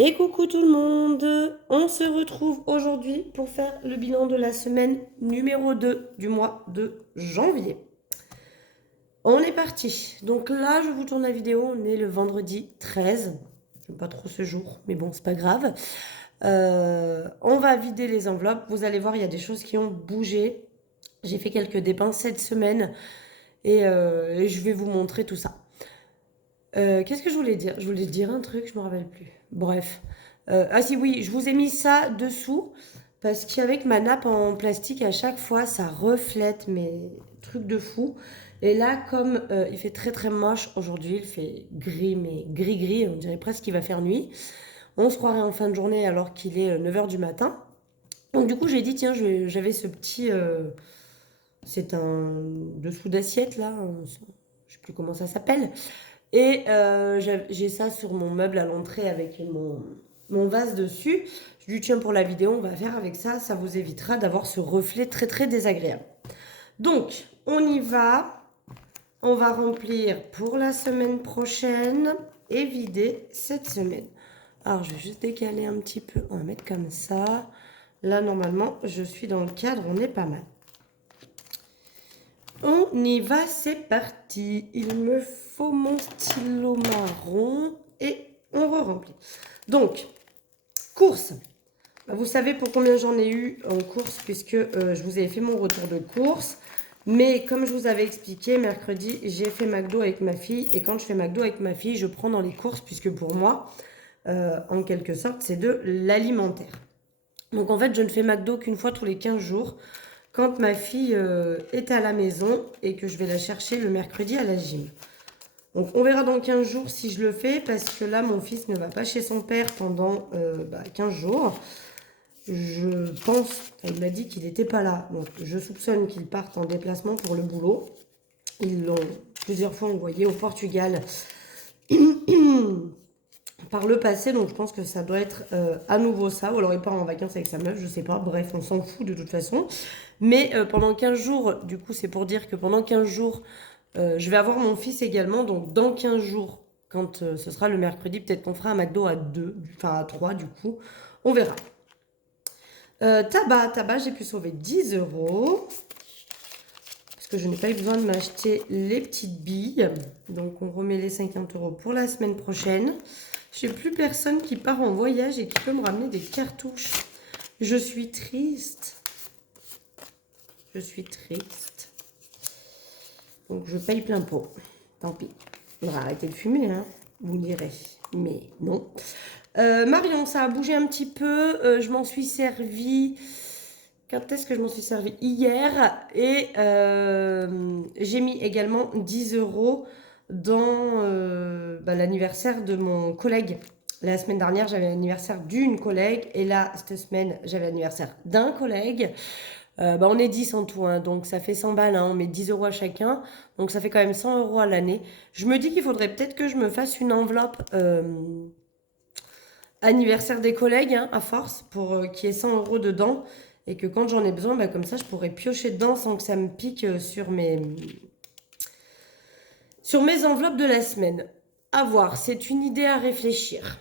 Et coucou tout le monde, on se retrouve aujourd'hui pour faire le bilan de la semaine numéro 2 du mois de janvier. On est parti. Donc là, je vous tourne la vidéo, on est le vendredi 13. J'aime pas trop ce jour, mais bon, c'est pas grave. On va vider les enveloppes. Vous allez voir, il y a des choses qui ont bougé. J'ai fait quelques dépenses cette semaine et je vais vous montrer tout ça. Qu'est-ce que je voulais dire? Je voulais dire un truc, je me rappelle plus. Bref. Ah si oui, je vous ai mis ça dessous parce qu'avec ma nappe en plastique, à chaque fois, ça reflète mes trucs de fou. Et là, comme il fait très très moche aujourd'hui, il fait gris, mais gris-gris, on dirait presque qu'il va faire nuit. On se croirait en fin de journée alors qu'il est 9 h du matin. Donc du coup, j'ai dit, tiens, j'avais ce petit... c'est un dessous d'assiette là, je sais plus comment ça s'appelle. Et j'ai ça sur mon meuble à l'entrée avec mon vase dessus. Je lui tiens pour la vidéo, on va faire avec ça. Ça vous évitera d'avoir ce reflet très très désagréable. Donc, on y va. On va remplir pour la semaine prochaine et vider cette semaine. Alors, je vais juste décaler un petit peu. On va mettre comme ça. Là, normalement, je suis dans le cadre. On est pas mal. On y va, c'est parti. Il me faut mon stylo marron et on re-remplit. Donc, course. Vous savez pour combien j'en ai eu en course puisque je vous ai fait mon retour de course. Mais comme je vous avais expliqué, mercredi, j'ai fait McDo avec ma fille. Et quand je fais McDo avec ma fille, je prends dans les courses puisque pour moi, en quelque sorte, c'est de l'alimentaire. Donc en fait, je ne fais McDo qu'une fois tous les 15 jours quand ma fille est à la maison et que je vais la chercher le mercredi à la gym. Donc on verra dans 15 jours si je le fais parce que là mon fils ne va pas chez son père pendant 15 jours. Je pense, il m'a dit qu'il n'était pas là, donc je soupçonne qu'il parte en déplacement pour le boulot. Ils l'ont plusieurs fois envoyé au Portugal par le passé, donc je pense que ça doit être à nouveau ça, ou alors il part en vacances avec sa meuf, je sais pas, bref, on s'en fout de toute façon. Mais pendant 15 jours, du coup c'est pour dire que pendant 15 jours, je vais avoir mon fils également, donc dans 15 jours, quand ce sera le mercredi, peut-être qu'on fera un McDo à 2, enfin à 3 du coup, on verra. Tabac, j'ai pu sauver 10 euros. Parce que je n'ai pas eu besoin de m'acheter les petites billes. Donc on remet les 50 euros pour la semaine prochaine. J'ai plus personne qui part en voyage et qui peut me ramener des cartouches. Je suis triste. Je suis triste. Donc je paye plein pot. Tant pis. On va arrêter de fumer, hein. Vous direz. Mais non. Marion, ça a bougé un petit peu. Je m'en suis servi. Quand est-ce que je m'en suis servi? Hier. Et j'ai mis également 10 euros dans l'anniversaire de mon collègue. La semaine dernière, j'avais l'anniversaire d'une collègue. Et là, cette semaine, j'avais l'anniversaire d'un collègue. On est 10 en tout, hein, donc ça fait 100 balles, hein, on met 10 euros à chacun, donc ça fait quand même 100 euros à l'année. Je me dis qu'il faudrait peut-être que je me fasse une enveloppe anniversaire des collègues, hein, à force, pour qu'il y ait 100 euros dedans, et que quand j'en ai besoin, comme ça, je pourrais piocher dedans sans que ça me pique sur mes enveloppes de la semaine. À voir, c'est une idée à réfléchir.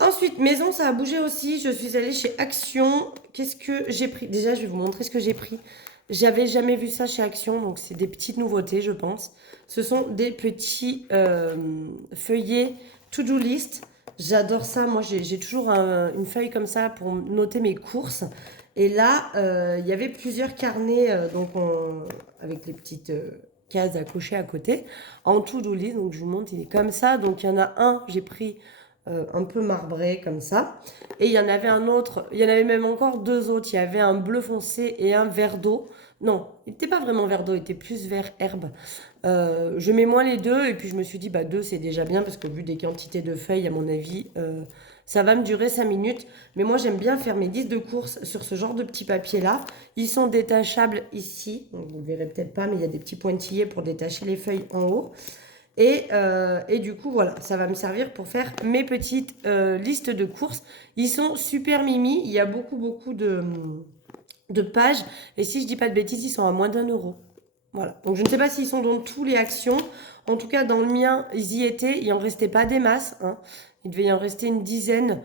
Ensuite, maison, ça a bougé aussi. Je suis allée chez Action. Qu'est-ce que j'ai pris? Déjà, je vais vous montrer ce que j'ai pris. J'avais jamais vu ça chez Action, donc c'est des petites nouveautés, je pense. Ce sont des petits feuillets to-do list. J'adore ça. Moi, j'ai toujours une feuille comme ça pour noter mes courses. Et là, il y avait plusieurs carnets, avec les petites cases à cocher à côté, en to-do list. Donc, je vous montre, il est comme ça. Donc, il y en a un, j'ai pris un peu marbré comme ça. Et il y en avait un autre, il y en avait même encore deux autres. Il y avait un bleu foncé et un vert d'eau. Non, il n'était pas vraiment vert d'eau, il était plus vert herbe. Je mets moins les deux et puis je me suis dit, deux c'est déjà bien parce qu'au vu des quantités de feuilles, à mon avis, ça va me durer 5 minutes. Mais moi, j'aime bien faire mes listes de courses sur ce genre de petits papiers-là. Ils sont détachables ici. Donc, vous ne verrez peut-être pas, mais il y a des petits pointillés pour détacher les feuilles en haut. Et du coup, voilà, ça va me servir pour faire mes petites listes de courses. Ils sont super mimi. Il y a beaucoup de pages. Et si je dis pas de bêtises, ils sont à moins d'1 euro. Voilà. Donc, je ne sais pas s'ils sont dans tous les actions. En tout cas, dans le mien, ils y étaient. Il en restait pas des masses, hein. Il devait y en rester une dizaine.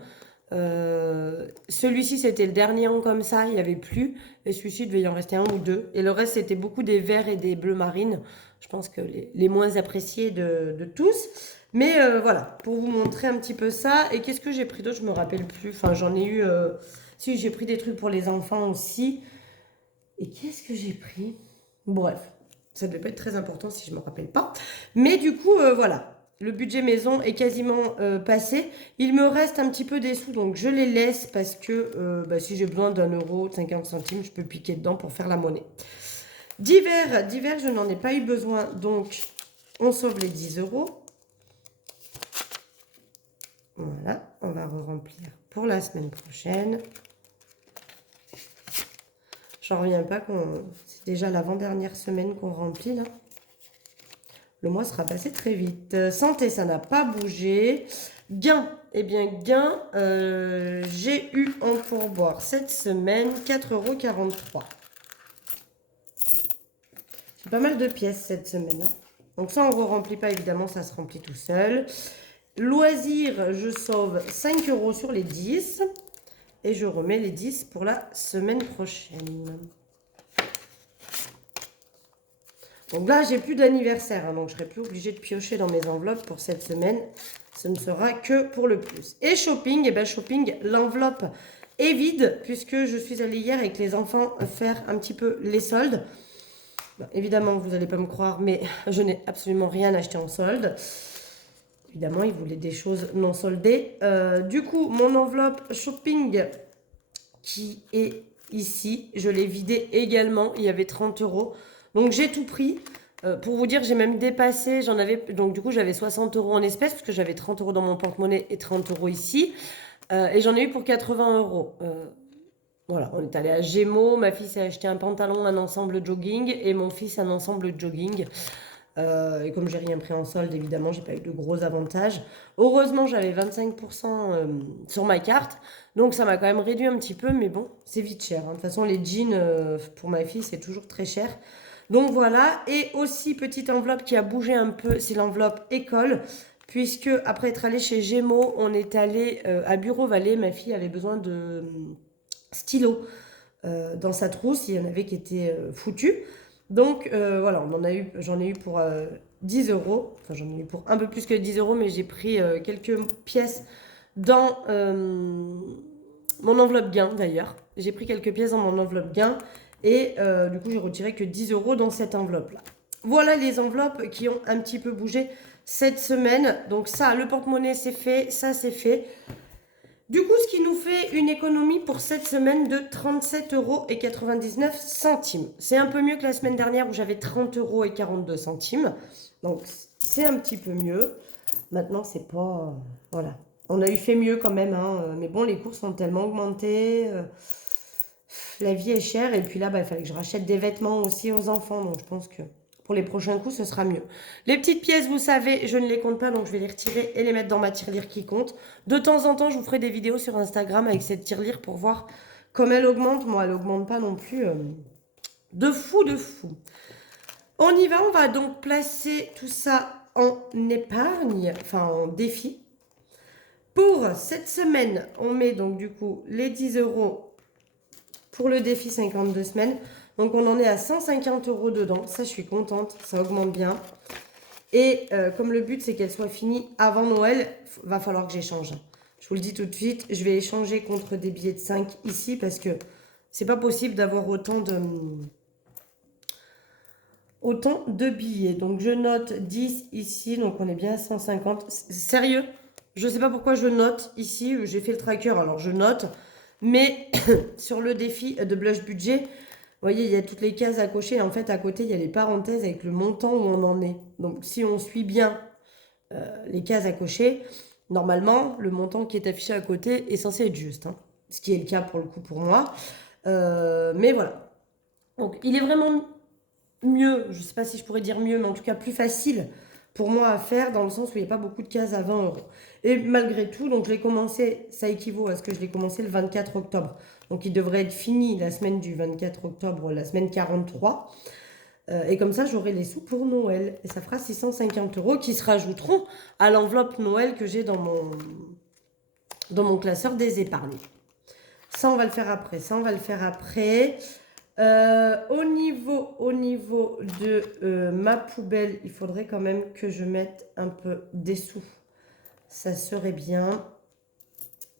Celui-ci, c'était le dernier an comme ça, il n'y avait plus. Et celui-ci, il devait y en rester un ou deux. Et le reste, c'était beaucoup des verts et des bleus marines. Je pense que les moins appréciés de tous. Mais voilà, pour vous montrer un petit peu ça. Et qu'est-ce que j'ai pris d'autre? Je me rappelle plus. Enfin, j'en ai eu... Si, j'ai pris des trucs pour les enfants aussi. Et qu'est-ce que j'ai pris? Bref, ça ne devait pas être très important si je ne me rappelle pas. Mais du coup, voilà. Le budget maison est quasiment passé. Il me reste un petit peu des sous, donc je les laisse parce que si j'ai besoin d'1 € 50 centimes, je peux piquer dedans pour faire la monnaie. Divers, je n'en ai pas eu besoin, donc on sauve les 10 €. Voilà, on va re-remplir pour la semaine prochaine. J'en reviens pas qu'on... C'est déjà l'avant-dernière semaine qu'on remplit là. Le mois sera passé très vite. Santé, ça n'a pas bougé. Gain, eh bien gain, j'ai eu en pourboire cette semaine 4,43 €. C'est pas mal de pièces cette semaine. Hein. Donc ça, on ne remplit pas évidemment, ça se remplit tout seul. Loisirs, je sauve 5 € sur les 10. Et je remets les 10 pour la semaine prochaine. Donc là, j'ai plus d'anniversaire, hein, donc je serai plus obligée de piocher dans mes enveloppes pour cette semaine. Ce ne sera que pour le plus. Et shopping, et bien shopping, l'enveloppe est vide puisque je suis allée hier avec les enfants faire un petit peu les soldes. Bon, évidemment, vous n'allez pas me croire, mais je n'ai absolument rien acheté en solde. Évidemment, ils voulaient des choses non soldées. Du coup, mon enveloppe shopping qui est ici, je l'ai vidée également. Il y avait 30 €. Donc, j'ai tout pris. Pour vous dire, j'ai même dépassé. J'en avais, donc, du coup, j'avais 60 € en espèces parce que j'avais 30 € dans mon porte-monnaie et 30 € ici. Et j'en ai eu pour 80 €. Voilà, on est allé à Gémeaux. Ma fille s'est acheté un pantalon, un ensemble jogging et mon fils un ensemble jogging. Et comme j'ai rien pris en solde, évidemment, j'ai pas eu de gros avantages. Heureusement, j'avais 25% sur ma carte. Donc, ça m'a quand même réduit un petit peu. Mais bon, c'est vite cher. Hein. De toute façon, les jeans, pour ma fille, c'est toujours très cher. Donc, voilà. Et aussi, petite enveloppe qui a bougé un peu, c'est l'enveloppe école. Puisque, après être allé chez Gémeaux, on est allé à Bureau Vallée. Ma fille avait besoin de stylos dans sa trousse. Il y en avait qui étaient foutus. Donc voilà, j'en ai eu pour 10 €. Enfin, j'en ai eu pour un peu plus que 10 €, mais j'ai pris quelques pièces dans mon enveloppe gain d'ailleurs. J'ai pris quelques pièces dans mon enveloppe gain et du coup, j'ai retiré que 10 € dans cette enveloppe-là. Voilà les enveloppes qui ont un petit peu bougé cette semaine. Donc ça, le porte-monnaie, c'est fait, ça, c'est fait. Du coup, ce qui nous fait une économie pour cette semaine de 37,99 €. C'est un peu mieux que la semaine dernière où j'avais 30,42 €. Donc, c'est un petit peu mieux. Maintenant, c'est pas... voilà. On a eu fait mieux quand même. Hein, mais bon, les courses ont tellement augmenté. La vie est chère. Et puis là, il fallait que je rachète des vêtements aussi aux enfants. Donc, je pense que... pour les prochains coups, ce sera mieux. Les petites pièces, vous savez, je ne les compte pas, donc je vais les retirer et les mettre dans ma tirelire qui compte. De temps en temps, je vous ferai des vidéos sur Instagram avec cette tirelire pour voir comme elle augmente. Moi, elle n'augmente pas non plus de fou, de fou. On y va, on va donc placer tout ça en épargne, enfin en défi. Pour cette semaine, on met donc du coup les 10 € pour le défi 52 semaines. Donc, on en est à 150 € dedans. Ça, je suis contente. Ça augmente bien. Et comme le but, c'est qu'elle soit finie avant Noël, va falloir que j'échange. Je vous le dis tout de suite, je vais échanger contre des billets de 5 ici parce que c'est pas possible d'avoir autant de billets. Donc, je note 10 ici. Donc, on est bien à 150. Sérieux, je ne sais pas pourquoi je note ici. J'ai fait le tracker, alors je note. Mais sur le défi de Blush Budget... vous voyez, il y a toutes les cases à cocher. En fait, à côté, il y a les parenthèses avec le montant où on en est. Donc, si on suit bien les cases à cocher, normalement, le montant qui est affiché à côté est censé être juste. Hein, ce qui est le cas pour le coup pour moi. Mais voilà. Donc, il est vraiment mieux. Je ne sais pas si je pourrais dire mieux, mais en tout cas plus facile pour moi à faire dans le sens où il n'y a pas beaucoup de cases à 20 €. Et malgré tout, donc je l'ai commencé, ça équivaut à ce que je l'ai commencé le 24 octobre. Donc, il devrait être fini la semaine du 24 octobre, la semaine 43. Et comme ça, j'aurai les sous pour Noël. Et ça fera 650 € qui se rajouteront à l'enveloppe Noël que j'ai dans dans mon classeur des épargnes. Ça, on va le faire après. Ça, on va le faire après. Au niveau de ma poubelle, il faudrait quand même que je mette un peu des sous. Ça serait bien.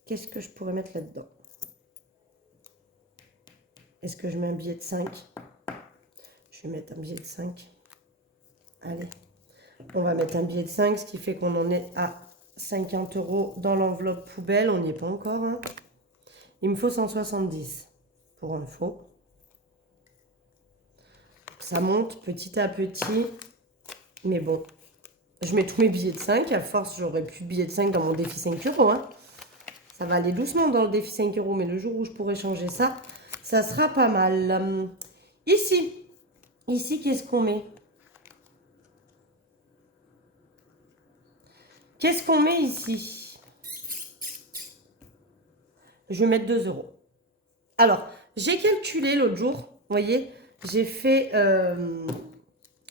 Qu'est-ce que je pourrais mettre là-dedans? Est-ce que je mets un billet de 5? Je vais mettre un billet de 5. Allez. On va mettre un billet de 5, ce qui fait qu'on en est à 50 € dans l'enveloppe poubelle. On n'y est pas encore. Hein. Il me faut 170 pour info. Ça monte petit à petit. Mais bon, je mets tous mes billets de 5. À force, j'aurai plus de billets de 5 dans mon défi 5 €. Hein. Ça va aller doucement dans le défi 5 €. Mais le jour où je pourrai changer ça, ça sera pas mal. Ici, qu'est-ce qu'on met? Qu'est-ce qu'on met ici? Je vais mettre 2 €. Alors, j'ai calculé l'autre jour, vous voyez, j'ai fait...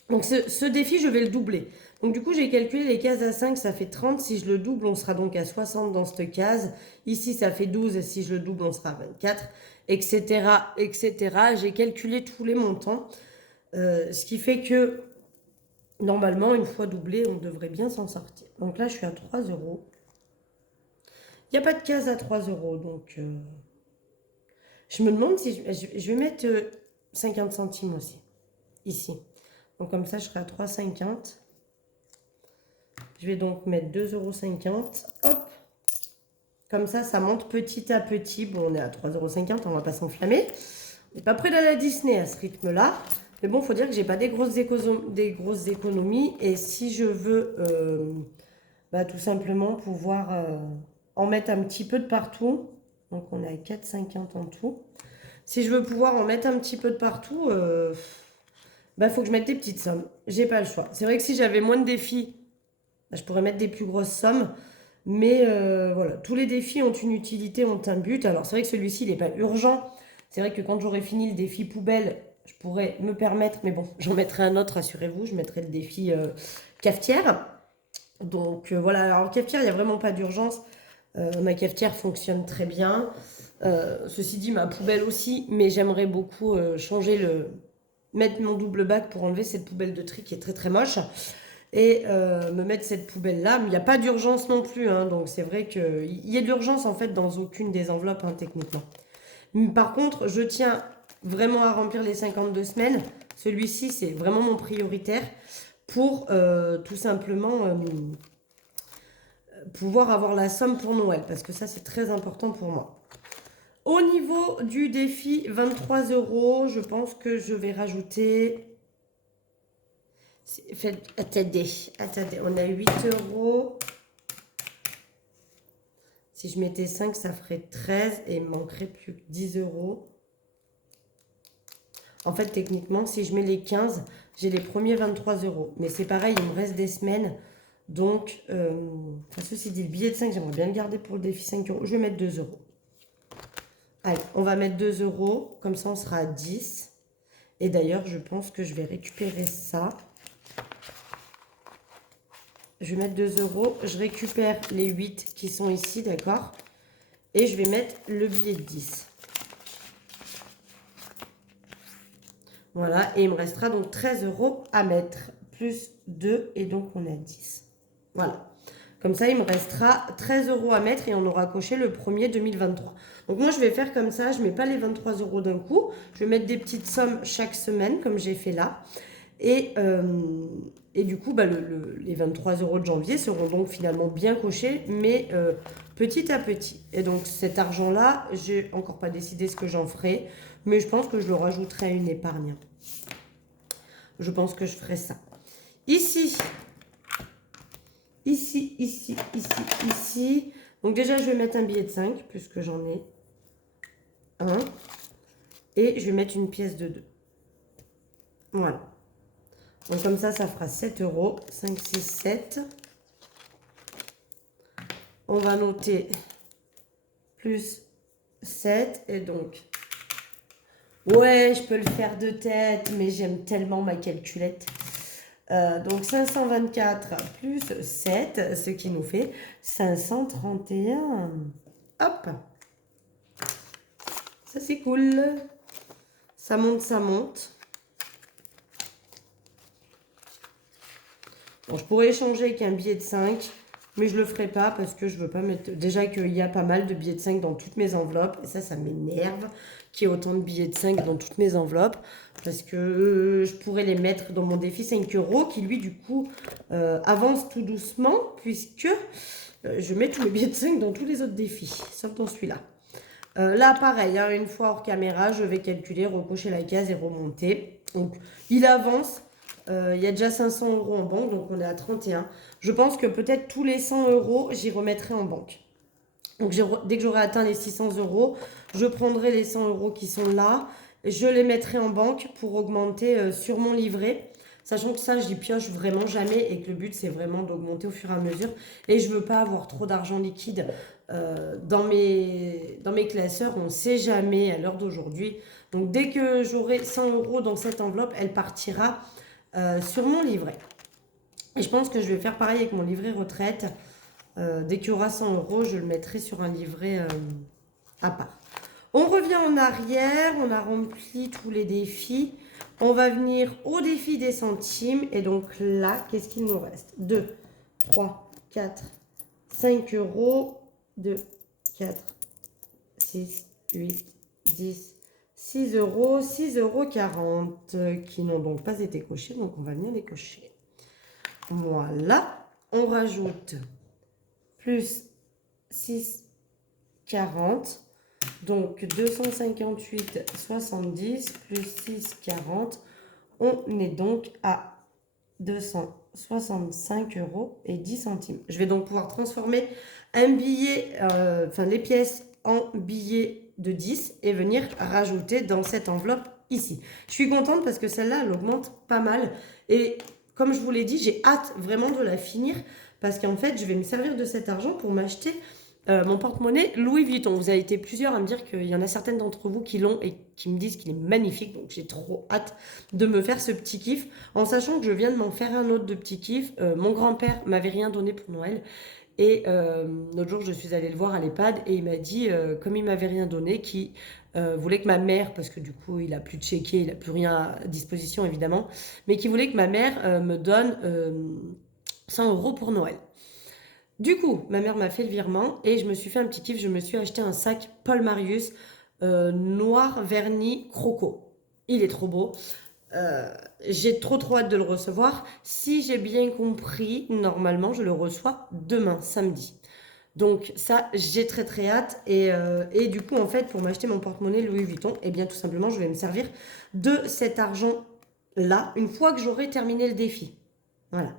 donc, ce défi, je vais le doubler. Donc, du coup, j'ai calculé les cases à 5, ça fait 30. Si je le double, on sera donc à 60 dans cette case. Ici, ça fait 12. Si je le double, on sera à 24, etc., etc. J'ai calculé tous les montants. Ce qui fait que, normalement, une fois doublé, on devrait bien s'en sortir. Donc là, je suis à 3 €. Il n'y a pas de case à 3 €, donc... je me demande si je vais mettre 50 centimes aussi, ici. Donc comme ça, je serai à 3,50. Je vais donc mettre 2,50 €. Hop. Comme ça monte petit à petit. Bon, on est à 3,50 €, on ne va pas s'enflammer. On n'est pas près d'aller à Disney à ce rythme-là. Mais bon, il faut dire que j'ai pas des grosses économies. Et si je veux tout simplement pouvoir en mettre un petit peu de partout. Donc on est à 4,50 € en tout. Si je veux pouvoir en mettre un petit peu de partout, faut que je mette des petites sommes. J'ai pas le choix. C'est vrai que si j'avais moins de défis, je pourrais mettre des plus grosses sommes. Mais voilà, tous les défis ont une utilité, ont un but. Alors c'est vrai que celui-ci, il n'est pas urgent. C'est vrai que quand j'aurai fini le défi poubelle, je pourrais me permettre, mais bon, j'en mettrai un autre, rassurez-vous. Je mettrai le défi cafetière. Donc voilà, alors cafetière, il n'y a vraiment pas d'urgence. Ma cafetière fonctionne très bien. Ceci dit, ma poubelle aussi, mais j'aimerais beaucoup mettre mon double bac pour enlever cette poubelle de tri qui est très très moche et me mettre cette poubelle là. Mais il n'y a pas d'urgence non plus, hein, donc c'est vrai qu'il y a de l'urgence en fait dans aucune des enveloppes, hein, techniquement. Par contre, je tiens vraiment à remplir les 52 semaines. Celui-ci, c'est vraiment mon prioritaire pour tout simplement pouvoir avoir la somme pour Noël, parce que ça, c'est très important pour moi. Au niveau du défi 23 €, je pense que je vais rajouter... Attendez, on a 8 €. Si je mettais 5, ça ferait 13 et il me manquerait plus que 10 €. En fait, techniquement, si je mets les 15, j'ai les premiers 23 €. Mais c'est pareil, il me reste des semaines. Donc, ceci dit, le billet de 5, j'aimerais bien le garder pour le défi 5 €. Je vais mettre 2 €. Allez, on va mettre 2 €. Comme ça, on sera à 10. Et d'ailleurs, je pense que je vais récupérer ça. Je vais mettre 2 €. Je récupère les 8 qui sont ici, d'accord? Et je vais mettre le billet de 10. Voilà, et il me restera donc 13 € à mettre. Plus 2, et donc on a 10. Voilà. Comme ça, il me restera 13 € à mettre et on aura coché le 1er 2023. Donc moi, je vais faire comme ça. Je ne mets pas les 23 € d'un coup. Je vais mettre des petites sommes chaque semaine, comme j'ai fait là. Et du coup, les 23 € de janvier seront donc finalement bien cochés, mais petit à petit. Et donc cet argent-là, j'ai encore pas décidé ce que j'en ferai, mais je pense que je le rajouterai à une épargne. Je pense que je ferai ça. Ici. Donc déjà, je vais mettre un billet de 5, puisque j'en ai un. Et je vais mettre une pièce de 2. Voilà. Donc comme ça, ça fera 7 €. 5, 6, 7. On va noter plus 7. Et donc, ouais, je peux le faire de tête, mais j'aime tellement ma calculette. Donc 524 plus 7, ce qui nous fait 531. Hop. Ça, c'est cool. Ça monte, ça monte. Bon, je pourrais échanger avec un billet de 5, mais je le ferai pas parce que je veux pas mettre... Déjà qu'il y a pas mal de billets de 5 dans toutes mes enveloppes. Et ça m'énerve qu'il y ait autant de billets de 5 dans toutes mes enveloppes. Parce que je pourrais les mettre dans mon défi 5 euros qui, lui, du coup, avance tout doucement. Puisque je mets tous mes billets de 5 dans tous les autres défis, sauf dans celui-là. Là, pareil, hein, une fois hors caméra, je vais calculer, recocher la case et remonter. Donc, il avance. Il y a déjà 500 euros en banque, donc on est à 31. Je pense que peut-être tous les 100 euros, j'y remettrai en banque. Donc dès que j'aurai atteint les 600 euros, je prendrai les 100 euros qui sont là, je les mettrai en banque pour augmenter sur mon livret. Sachant que ça, j'y pioche vraiment jamais et que le but, c'est vraiment d'augmenter au fur et à mesure. Et je veux pas avoir trop d'argent liquide dans mes classeurs. On ne sait jamais à l'heure d'aujourd'hui. Donc dès que j'aurai 100 euros dans cette enveloppe, elle partira sur mon livret. Et je pense que je vais faire pareil avec mon livret retraite. Dès qu'il y aura 100 euros, je le mettrai sur un livret à part. On revient en arrière, on a rempli tous les défis. On va venir au défi des centimes. Et donc là, qu'est-ce qu'il nous reste? 2, 3, 4, 5 euros. 2, 4, 6, 8, 10, 6 euros, 6,40 euros qui n'ont donc pas été cochés, donc on va venir les cocher. Voilà, on rajoute plus 6,40, donc 258,70 plus 6,40, on est donc à 265 euros et 10 centimes. Je vais donc pouvoir transformer un billet, les pièces en billets de 10 et venir rajouter dans cette enveloppe ici. Je suis contente parce que celle-là, elle augmente pas mal. Et comme je vous l'ai dit, j'ai hâte vraiment de la finir parce qu'en fait, je vais me servir de cet argent pour m'acheter mon porte-monnaie Louis Vuitton. Vous avez été plusieurs à me dire qu'il y en a certaines d'entre vous qui l'ont et qui me disent qu'il est magnifique. Donc j'ai trop hâte de me faire ce petit kiff. En sachant que je viens de m'en faire un autre de petit kiff. Mon grand-père m'avait rien donné pour Noël. Et l'autre jour, je suis allée le voir à l'EHPAD et il m'a dit, comme il m'avait rien donné, qu'il voulait que ma mère, parce que du coup, il n'a plus de chéquier, il n'a plus rien à disposition évidemment, mais qu'il voulait que ma mère me donne 100 euros pour Noël. Du coup, ma mère m'a fait le virement et je me suis fait un petit kiff. Je me suis acheté un sac Paul Marius noir vernis croco. Il est trop beau. J'ai trop hâte de le recevoir. Si j'ai bien compris, normalement, je le reçois demain, samedi. Donc ça, j'ai très hâte. Et du coup, en fait, pour m'acheter mon porte-monnaie Louis Vuitton, eh bien, tout simplement, je vais me servir de cet argent-là une fois que j'aurai terminé le défi. Voilà.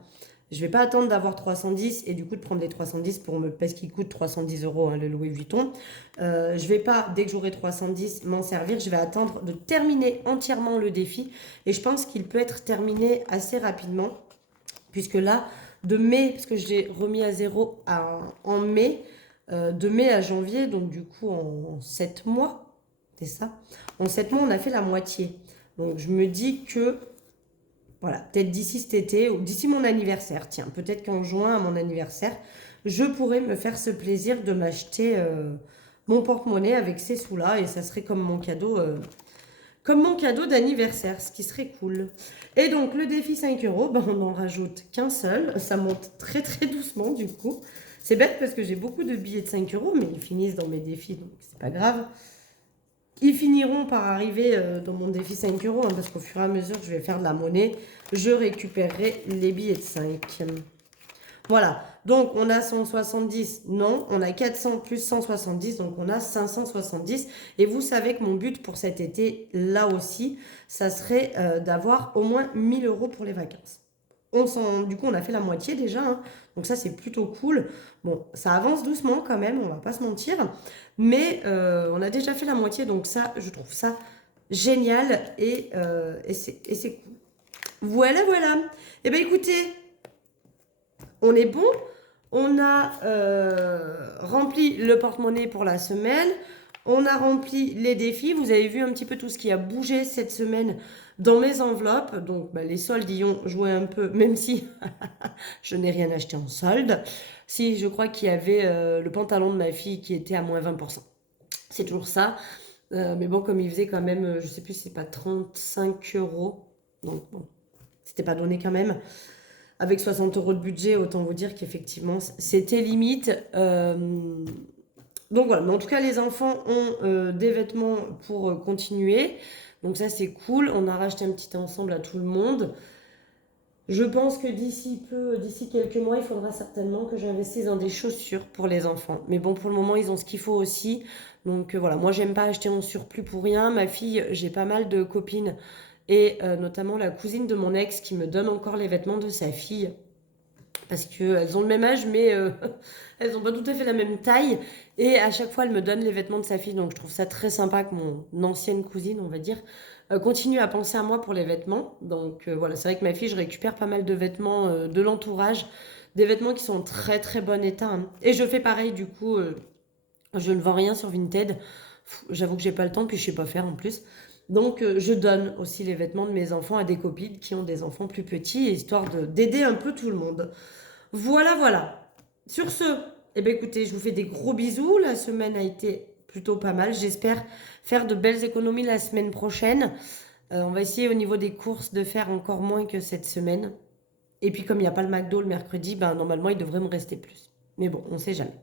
Je ne vais pas attendre d'avoir 310 et du coup de prendre les 310 parce qu'il coûte 310 euros, hein, le Louis Vuitton. Je ne vais pas, dès que j'aurai 310, m'en servir. Je vais attendre de terminer entièrement le défi. Et je pense qu'il peut être terminé assez rapidement. Puisque là, de mai, parce que je l'ai remis à zéro en mai, de mai à janvier, donc du coup en 7 mois, c'est ça? En 7 mois, on a fait la moitié. Donc je me dis que... Voilà, peut-être d'ici cet été ou d'ici mon anniversaire. Tiens, peut-être qu'en juin, à mon anniversaire, je pourrais me faire ce plaisir de m'acheter mon porte-monnaie avec ces sous-là. Et ça serait comme mon cadeau d'anniversaire, ce qui serait cool. Et donc, le défi 5 euros, ben, on n'en rajoute qu'un seul. Ça monte très doucement du coup. C'est bête parce que j'ai beaucoup de billets de 5 euros, mais ils finissent dans mes défis, donc c'est pas grave. Ils finiront par arriver dans mon défi 5 euros, hein, parce qu'au fur et à mesure que je vais faire de la monnaie, je récupérerai les billets de 5. Voilà, donc on a 170, non, on a 400 plus 170, donc on a 570. Et vous savez que mon but pour cet été, là aussi, ça serait d'avoir au moins 1000 euros pour les vacances. Du coup, on a fait la moitié déjà, hein. Donc ça, c'est plutôt cool. Bon, ça avance doucement quand même, on va pas se mentir. Mais on a déjà fait la moitié, donc ça, je trouve ça génial et c'est cool. Voilà. Eh bien, écoutez, on est bon. On a rempli le porte-monnaie pour la semaine. On a rempli les défis. Vous avez vu un petit peu tout ce qui a bougé cette semaine dans mes enveloppes. Donc, les soldes y ont joué un peu, même si je n'ai rien acheté en solde. Si, je crois qu'il y avait le pantalon de ma fille qui était à moins 20%. C'est toujours ça. Mais bon, comme il faisait quand même, je sais plus, c'est pas 35 euros. Donc bon, c'était pas donné quand même. Avec 60 euros de budget, autant vous dire qu'effectivement, c'était limite. Donc voilà, mais en tout cas, les enfants ont des vêtements pour continuer. Donc ça, c'est cool. On a racheté un petit ensemble à tout le monde. Je pense que d'ici peu, d'ici quelques mois, il faudra certainement que j'investisse dans des chaussures pour les enfants. Mais bon, pour le moment, ils ont ce qu'il faut aussi. Donc voilà, moi, j'aime pas acheter en surplus pour rien. Ma fille, j'ai pas mal de copines et notamment la cousine de mon ex qui me donne encore les vêtements de sa fille. Parce qu'elles ont le même âge, mais elles n'ont pas tout à fait la même taille. Et à chaque fois, elle me donne les vêtements de sa fille. Donc je trouve ça très sympa que mon ancienne cousine, on va dire, continue à penser à moi pour les vêtements. Donc voilà, c'est vrai que ma fille, je récupère pas mal de vêtements de l'entourage. Des vêtements qui sont en très très bon état, hein. Et je fais pareil, du coup, je ne vends rien sur Vinted. J'avoue que j'ai pas le temps, puis je sais pas faire en plus. Donc je donne aussi les vêtements de mes enfants à des copines qui ont des enfants plus petits, histoire d'aider un peu tout le monde. Voilà, voilà. Sur ce, eh ben écoutez, je vous fais des gros bisous. La semaine a été plutôt pas mal. J'espère faire de belles économies la semaine prochaine. On va essayer au niveau des courses de faire encore moins que cette semaine. Et puis comme il n'y a pas le McDo le mercredi, ben normalement il devrait me rester plus. Mais bon, on ne sait jamais.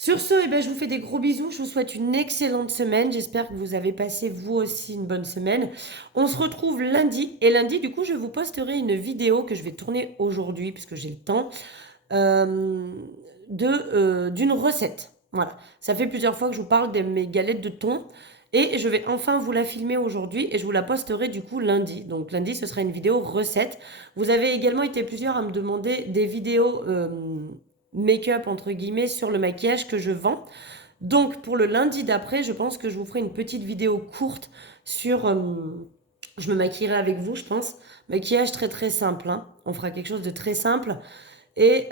Sur ce, eh ben, je vous fais des gros bisous. Je vous souhaite une excellente semaine. J'espère que vous avez passé vous aussi une bonne semaine. On se retrouve lundi. Et lundi, du coup, je vous posterai une vidéo que je vais tourner aujourd'hui, puisque j'ai le temps, euh, d'une recette. Voilà. Ça fait plusieurs fois que je vous parle de mes galettes de thon. Et je vais enfin vous la filmer aujourd'hui et je vous la posterai du coup lundi. Donc lundi, ce sera une vidéo recette. Vous avez également été plusieurs à me demander des vidéos make-up entre guillemets sur le maquillage que je vends. Donc pour le lundi d'après, je pense que je vous ferai une petite vidéo courte sur... je me maquillerai avec vous, je pense. Maquillage très très simple, hein. On fera quelque chose de très simple. Et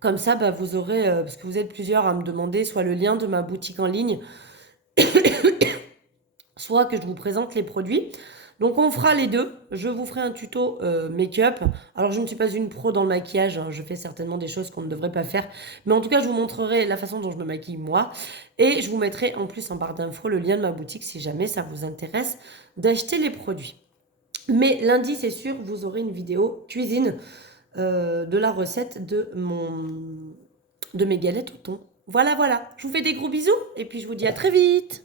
comme ça, bah, vous aurez, parce que vous êtes plusieurs à me demander, soit le lien de ma boutique en ligne, soit que je vous présente les produits. Donc on fera les deux. Je vous ferai un tuto make-up. Alors je ne suis pas une pro dans le maquillage, hein. Je fais certainement des choses qu'on ne devrait pas faire. Mais en tout cas, je vous montrerai la façon dont je me maquille moi. Et je vous mettrai en plus en barre d'infos le lien de ma boutique si jamais ça vous intéresse d'acheter les produits. Mais lundi, c'est sûr, vous aurez une vidéo cuisine de la recette de mes galettes au thon. Voilà, voilà. Je vous fais des gros bisous et puis je vous dis à très vite.